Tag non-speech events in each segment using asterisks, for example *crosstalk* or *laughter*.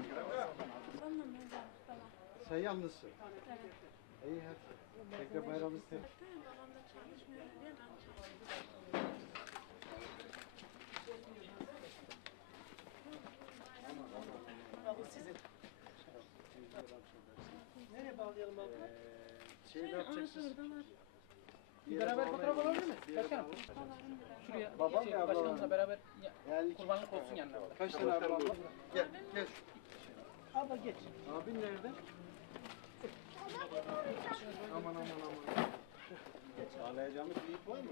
Mezar falan. Sen yalnızsın. Evet. İyi hadi. Tekrar bayramınız mi? Babam da çalışmıyor diye ben çalışıyorum. Bu sizin. Nereye bağlayalım abi? Ee, şey Şey, yapacaksınız? Beraber fotoğraf? Bir yere Başkanım. Şuraya Babam şey, başkanımla beraber ya, Yani kurbanlık olsun yanına. Kaç tane var? Gel, gel. Abla geç. Abin nerede? Aman aman aman. Ağlayacağımız bir ip var mı?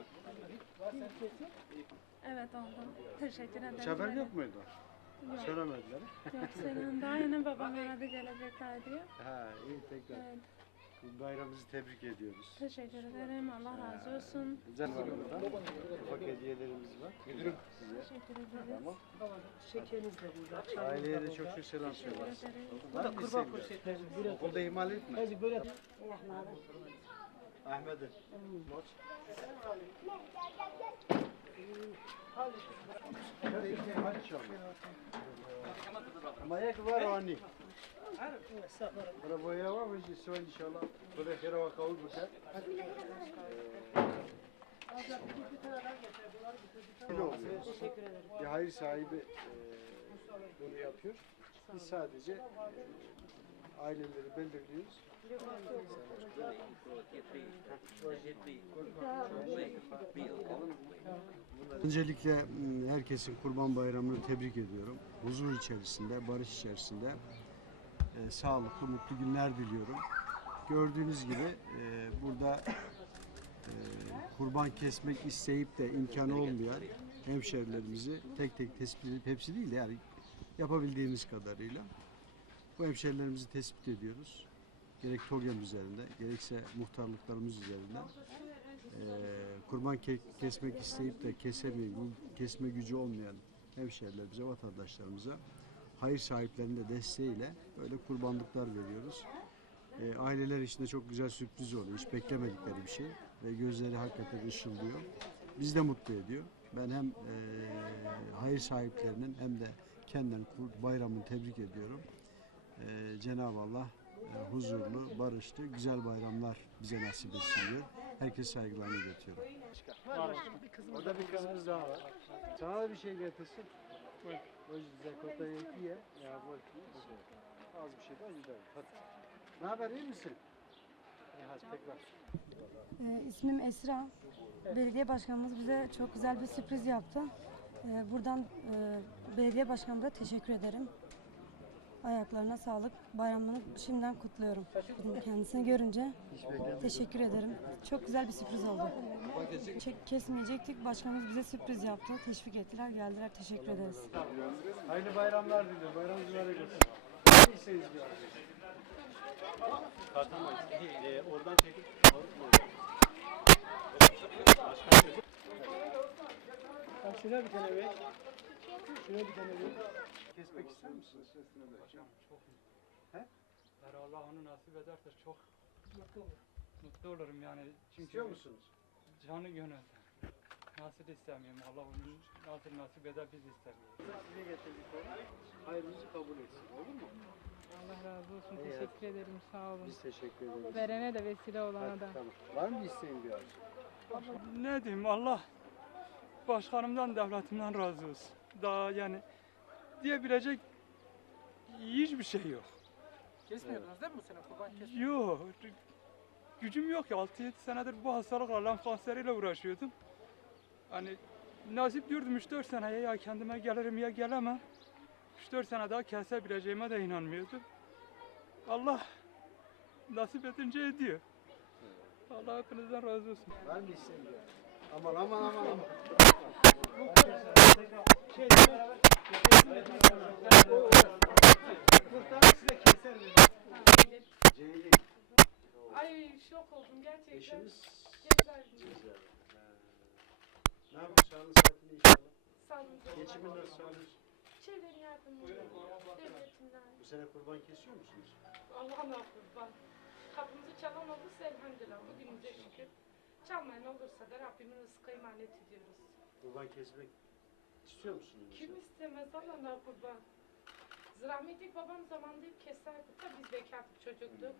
Evet oldu. Teşekkür ederim. Böyle- yok muydu? Yok. Söylemediler. Yok senin daha yeni babam aradı gelecekler diye. Ha iyi tekrar. Evet. Bayramımızı tebrik ediyoruz. Teşekkür ederim. Allah razı olsun. Güzel var burada. Ufak hediyelerimiz var. Müdürüm. Size. Teşekkür ederiz. Tamam. Şekeriniz de burada. Aileye de burada. çok çok selam Teşekkür söyle. ederiz. Bu da kurban poşetleri. Okulda ihmal etme. Azıcık böyle Ahmet'im. Mayak var o anne. Bura boya var mı? Sonra inşallah. Böyle kere vakavul biter. Öyle oluyor. Teşekkür ederim. Bir hayır sahibi e, bunu yapıyor. Biz sadece e, aileleri belirliyoruz. Öncelikle herkesin Kurban Bayramı'nı tebrik ediyorum. Huzur içerisinde, barış içerisinde e, sağlıklı, mutlu günler diliyorum. Gördüğünüz gibi e, burada e, kurban kesmek isteyip de imkanı olmayan hemşerilerimizi tek tek tespit edip hepsi değil de yani yapabildiğimiz kadarıyla bu hemşerilerimizi tespit ediyoruz. Gerek TOGEM üzerinde, gerekse muhtarlıklarımız üzerinden e, kurban ke- kesmek isteyip de kesemeyen, kesme gücü olmayan hemşerilerimize, vatandaşlarımıza hayır sahiplerinin de desteğiyle böyle kurbanlıklar veriyoruz. E, aileler için de çok güzel sürpriz oluyor. Hiç beklemedikleri bir şey ve gözleri hakikaten ışıldıyor. Bizi de mutlu ediyor. Ben hem e, hayır sahiplerinin hem de kendilerinin kur- bayramını tebrik ediyorum. E, Cenab-ı Allah e, huzurlu, barışlı, güzel bayramlar bize nasip etsin diyor. Herkese saygılarımı iletiyorum. Orada bir kızımız daha var. Sana da bir şey getirsin. Hoş zekota ye. Ya bu az bir şey daha gidelim. Hadi. Ne haber iyi misin? Ee, ismim Esra. Belediye başkanımız bize çok güzel bir sürpriz yaptı. Ee, buradan e, belediye başkanımıza teşekkür ederim. Ayaklarına sağlık. Bayramını şimdiden kutluyorum. Kendisini görünce teşekkür ederim. Çok güzel bir sürpriz oldu. Çek kesmeyecektik. Başkanımız bize sürpriz yaptı. Teşvik ettiler, geldiler. Teşekkür ederiz. Hayırlı bayramlar diliyorum. Bir abi. oradan çekip Bak şuna bir tane ver. Şuna bir tane ver. Kesmek ister misiniz? Eğer Allah onu nasip ederse çok mutlu olurum yani. Çünkü İstiyor musunuz? canı gönül. Nasıl istemiyorum. Allah onu nasıl nasip eder biz istemiyoruz. Size getirdik onu. Hayrınızı kabul etsin. Olur mu? Allah razı olsun. Evet. Teşekkür ederim. Sağ olun. Biz teşekkür ederiz. Verene de vesile olana Hadi, da. tamam. Var mı bir isteğin bir arzu? Ne diyeyim Allah başkanımdan devletimden razı olsun. Daha yani diyebilecek hiçbir şey yok. Kesmiyordunuz değil mi bu sene kurban kesmiyordunuz? Yok. Gücüm yok ya 6-7 senedir bu hastalıkla lenf kanseriyle uğraşıyordum. Hani nasip diyordum 3-4 seneye ya kendime gelirim ya gelemem. 3-4 sene daha kesebileceğime de inanmıyordum. Allah nasip edince ediyor. Allah hepinizden razı olsun. İsteğin bir arzu? Aman aman aman aman. Ay şok oldum gerçekten. Eşiniz. Ha. Ne yapıyorsun? Sağlık saatinde inşallah. Sağ olun. Geçimi nasıl sağlıyorsun? Çevrenin yardımı. Devletimden. Bu sene kurban kesiyor musunuz? Allah'ına kurban. Kapımızı çalan olursa elhamdülillah. Bugünümüze şükür. Çalmayan olursa da Rabbimin rızkı emanet ediyoruz. Kurban kesmek istiyor musunuz? bu Kim sene? istemez Allah'ına kurban. Rahmetli babam zamanında hep keserdi. Tabii biz bekardık çocuktuk.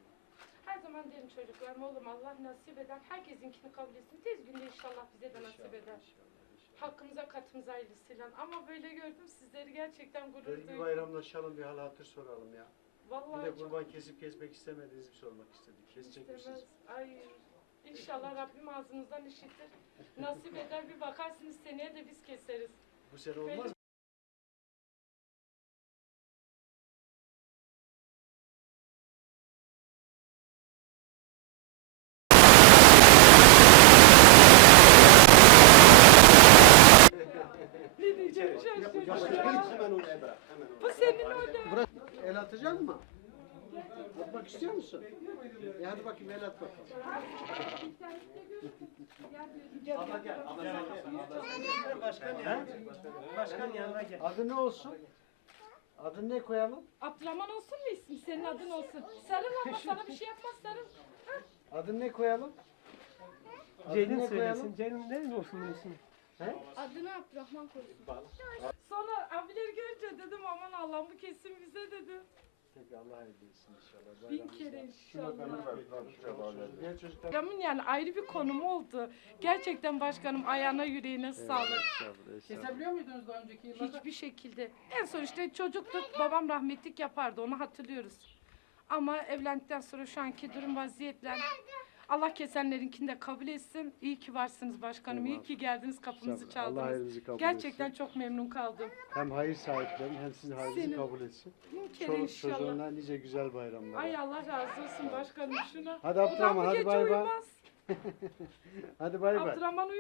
Her zaman derim çocuklarım oğlum Allah nasip eder. Herkesinkini kabul etsin. Tez günde inşallah bize de nasip eder. Hakkımıza katımıza hayırlısıyla. Ama böyle gördüm sizleri gerçekten gurur Böyle bir duydum. bayramlaşalım bir hal hatır soralım ya. Bir Vallahi de çok kurban kesip kesmek istemediğinizi bir sormak istedik. Kesecek misiniz? istemez. Ay inşallah Rabbim ağzımızdan işitir. Nasip eder bir bakarsınız seneye de biz keseriz. Bu sene olmaz mı? Ne diyeceğim şaşırdım ya. Hemen oraya bırak. Hemen Bu senin orada. Bırak. El atacak mı? Atmak istiyor musun? E hadi bakayım el at bakalım. Abla gel. Abla sen gel. Başkan ya. Başkan yanına gel. Adı ne olsun? Adını ne koyalım? Abdurrahman olsun mu ismi? Senin adın olsun. Sarıl ama sana bir şey yapmaz sarıl. Adını ne koyalım? Adını Ceylin ne koyalım? söylesin. Ceylin ne olsun bunun ismi? Adını Abdurrahman koysun. Sonra abileri görünce dedim aman Allah'ım bu kesin bize dedim. Peki Allah hayırlı etsin inşallah. Bin kere inşallah. Çocuklar yani ayrı bir konumu oldu. Gerçekten başkanım ayağına yüreğine sağlık. Estağfurullah, estağfurullah. Kesebiliyor muydunuz daha önceki yıllarda? Hiçbir şekilde. En son işte çocuktuk. Babam rahmetlik yapardı. Onu hatırlıyoruz. Ama evlendikten sonra şu anki durum vaziyetle Allah kesenlerinkini de kabul etsin. İyi ki varsınız başkanım. İyi ki geldiniz kapımızı Estağfurullah. Allah çaldınız. hayrınızı kabul Gerçekten etsin. çok memnun kaldım. Hem hayır sahiplerin hem sizin hayrınızı Senin. kabul etsin. Bin kere Çoluk inşallah. çocuğuna nice güzel bayramlar. Ay Allah razı olsun başkanım şuna. Hadi Abdurrahman bu hadi gece bay bay. uyumaz. *laughs* Hadi bay bay. Abdurrahman uyumaz.